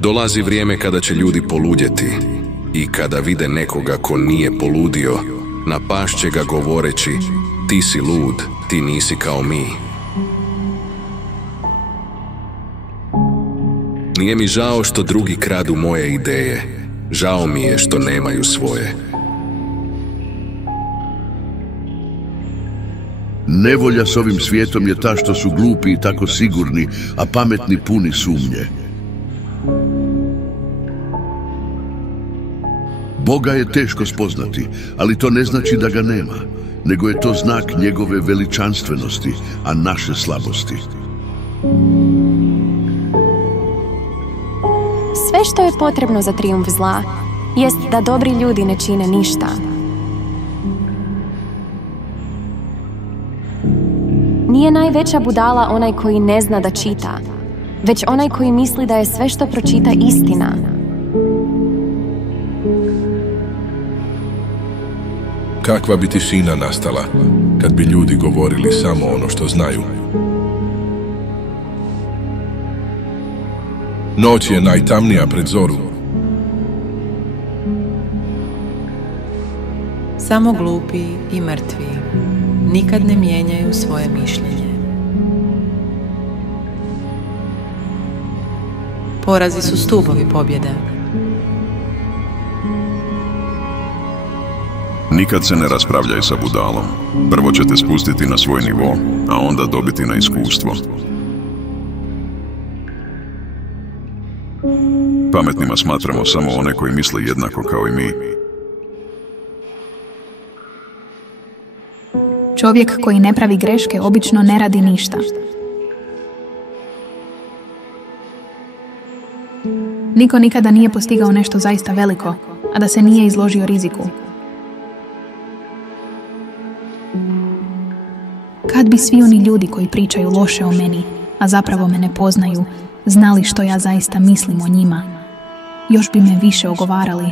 Dolazi vrijeme kada će ljudi poludjeti i kada vide nekoga ko nije poludio, napašće ga govoreći: ti si lud, ti nisi kao mi. Nije mi žao što drugi kradu moje ideje, žao mi je što nemaju svoje. Nevolja s ovim svijetom je ta što su glupi i tako sigurni, a pametni puni sumnje. Boga je teško spoznati, ali to ne znači da ga nema, nego je to znak njegove veličanstvenosti, a naše slabosti. Sve što je potrebno za trijumf zla jest da dobri ljudi ne čine ništa. Nije najveća budala onaj koji ne zna da čita, već onaj koji misli da je sve što pročita istina. Kakva bi tišina nastala kad bi ljudi govorili samo ono što znaju? Noć je najtamnija pred zoru. Samo glupi i mrtvi nikad ne mijenjaju svoje mišljenje. Porazi su stubovi pobjede. Nikad se ne raspravljaj sa budalom. Prvo ćete spustiti na svoj nivo, a onda dobiti na iskustvo. Pametnima smatramo samo one koji misle jednako kao i mi. Čovjek koji ne pravi greške obično ne radi ništa. Niko nikada nije postigao nešto zaista veliko, a da se nije izložio riziku. Kad bi svi oni ljudi koji pričaju loše o meni, a zapravo me ne poznaju, znali što ja zaista mislim o njima, još bi me više ogovarali